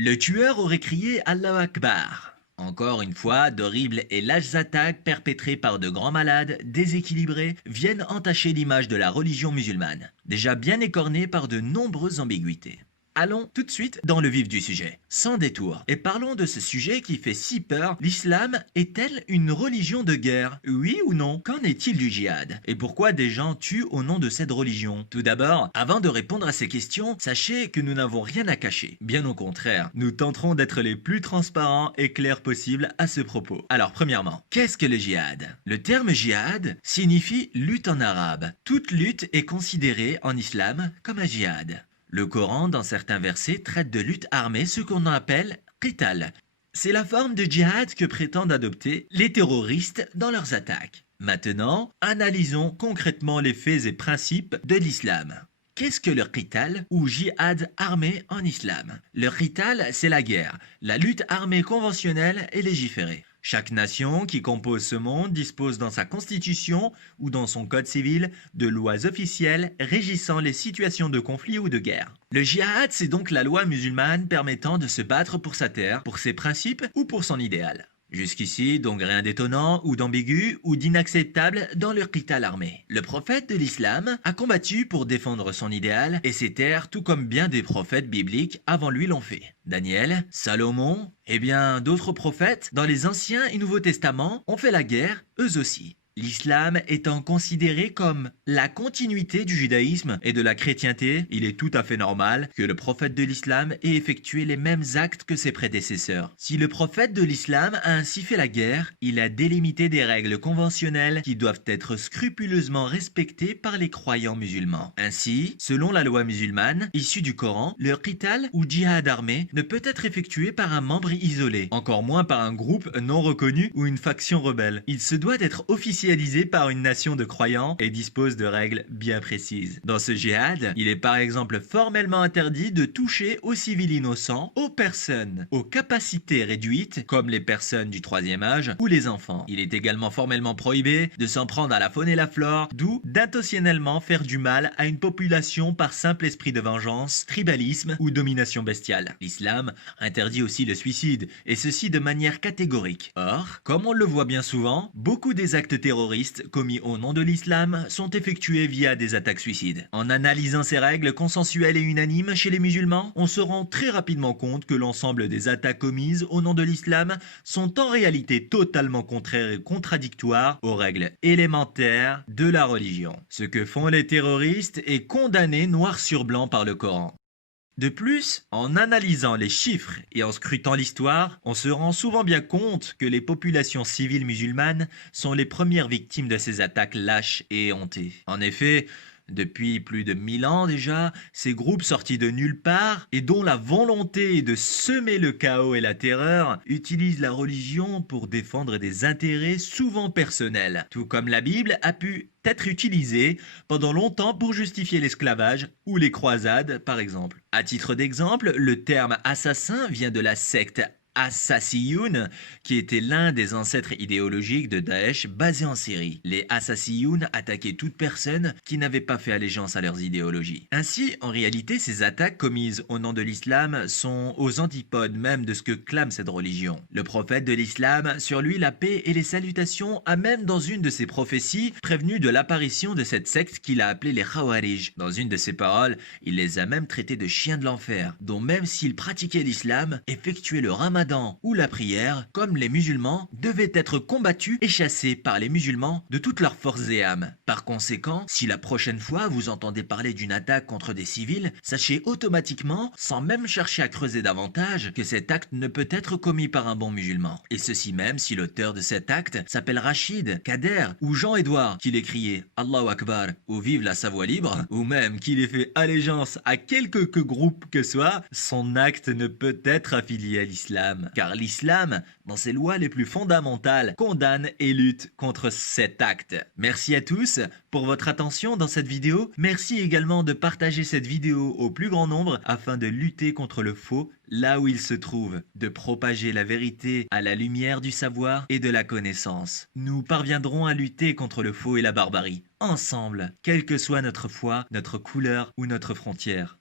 Le tueur aurait crié Allah Akbar. Encore une fois, d'horribles et lâches attaques perpétrées par de grands malades, déséquilibrés, viennent entacher l'image de la religion musulmane, déjà bien écornée par de nombreuses ambiguïtés. Allons tout de suite dans le vif du sujet, sans détour, et parlons de ce sujet qui fait si peur. L'islam est-elle une religion de guerre? Oui ou non? Qu'en est-il du djihad? Et pourquoi des gens tuent au nom de cette religion? Tout d'abord, avant de répondre à ces questions, sachez que nous n'avons rien à cacher. Bien au contraire, nous tenterons d'être les plus transparents et clairs possibles à ce propos. Alors premièrement, qu'est-ce que le djihad? Le terme djihad signifie lutte en arabe. Toute lutte est considérée en islam comme un djihad. Le Coran, dans certains versets, traite de lutte armée, ce qu'on appelle qital. C'est la forme de djihad que prétendent adopter les terroristes dans leurs attaques. Maintenant, analysons concrètement les faits et principes de l'islam. Qu'est-ce que le qital ou djihad armé en islam? Le qital, c'est la guerre. La lutte armée conventionnelle est légiférée. Chaque nation qui compose ce monde dispose dans sa constitution ou dans son code civil de lois officielles régissant les situations de conflit ou de guerre. Le djihad, c'est donc la loi musulmane permettant de se battre pour sa terre, pour ses principes ou pour son idéal. Jusqu'ici, donc rien d'étonnant ou d'ambigu ou d'inacceptable dans le qital armé. Le prophète de l'islam a combattu pour défendre son idéal et ses terres tout comme bien des prophètes bibliques avant lui l'ont fait. Daniel, Salomon et bien d'autres prophètes dans les Anciens et Nouveaux Testaments ont fait la guerre eux aussi. L'islam étant considéré comme la continuité du judaïsme et de la chrétienté, il est tout à fait normal que le prophète de l'islam ait effectué les mêmes actes que ses prédécesseurs. Si le prophète de l'islam a ainsi fait la guerre, il a délimité des règles conventionnelles qui doivent être scrupuleusement respectées par les croyants musulmans. Ainsi, selon la loi musulmane, issue du Coran, le qital ou djihad armé ne peut être effectué par un membre isolé, encore moins par un groupe non reconnu ou une faction rebelle. Il se doit d'être officialisé par une nation de croyants et dispose de règles bien précises. Dans ce djihad, il est par exemple formellement interdit de toucher aux civils innocents, aux personnes aux capacités réduites, comme les personnes du troisième âge ou les enfants. Il est également formellement prohibé de s'en prendre à la faune et la flore, d'où d'intentionnellement faire du mal à une population par simple esprit de vengeance, tribalisme ou domination bestiale. L'islam interdit aussi le suicide, et ceci de manière catégorique. Or, comme on le voit bien souvent, beaucoup des actes terroristes commis au nom de l'islam sont effectués via des attaques suicides. En analysant ces règles consensuelles et unanimes chez les musulmans, on se rend très rapidement compte que l'ensemble des attaques commises au nom de l'islam sont en réalité totalement contraires et contradictoires aux règles élémentaires de la religion. Ce que font les terroristes est condamné noir sur blanc par le Coran. De plus, en analysant les chiffres et en scrutant l'histoire, on se rend souvent bien compte que les populations civiles musulmanes sont les premières victimes de ces attaques lâches et éhontées. En effet, depuis plus de 1000 ans déjà, ces groupes sortis de nulle part et dont la volonté est de semer le chaos et la terreur utilisent la religion pour défendre des intérêts souvent personnels, tout comme la Bible a pu être utilisée pendant longtemps pour justifier l'esclavage ou les croisades par exemple. À titre d'exemple, le terme assassin vient de la secte Assassiyun, qui était l'un des ancêtres idéologiques de Daesh basé en Syrie. Les Assassiyun attaquaient toute personne qui n'avait pas fait allégeance à leurs idéologies. Ainsi, en réalité, ces attaques commises au nom de l'islam sont aux antipodes même de ce que clame cette religion. Le prophète de l'islam, sur lui la paix et les salutations, a même dans une de ses prophéties prévenu de l'apparition de cette secte qu'il a appelée les Khawarij. Dans une de ses paroles, il les a même traités de chiens de l'enfer, dont même s'ils pratiquaient l'islam, effectuaient le ramadan ou la prière, comme les musulmans, devaient être combattus et chassés par les musulmans de toutes leurs forces et âmes. Par conséquent, si la prochaine fois vous entendez parler d'une attaque contre des civils, sachez automatiquement, sans même chercher à creuser davantage, que cet acte ne peut être commis par un bon musulman. Et ceci même si l'auteur de cet acte s'appelle Rachid, Kader ou Jean-Édouard, qu'il ait crié Allahu Akbar ou Vive la Savoie libre, ou même qu'il ait fait allégeance à quelque groupe que soit, son acte ne peut être affilié à l'islam. Car l'islam, dans ses lois les plus fondamentales, condamne et lutte contre cet acte. Merci à tous pour votre attention dans cette vidéo. Merci également de partager cette vidéo au plus grand nombre afin de lutter contre le faux là où il se trouve, de propager la vérité à la lumière du savoir et de la connaissance. Nous parviendrons à lutter contre le faux et la barbarie, ensemble, quelle que soit notre foi, notre couleur ou notre frontière.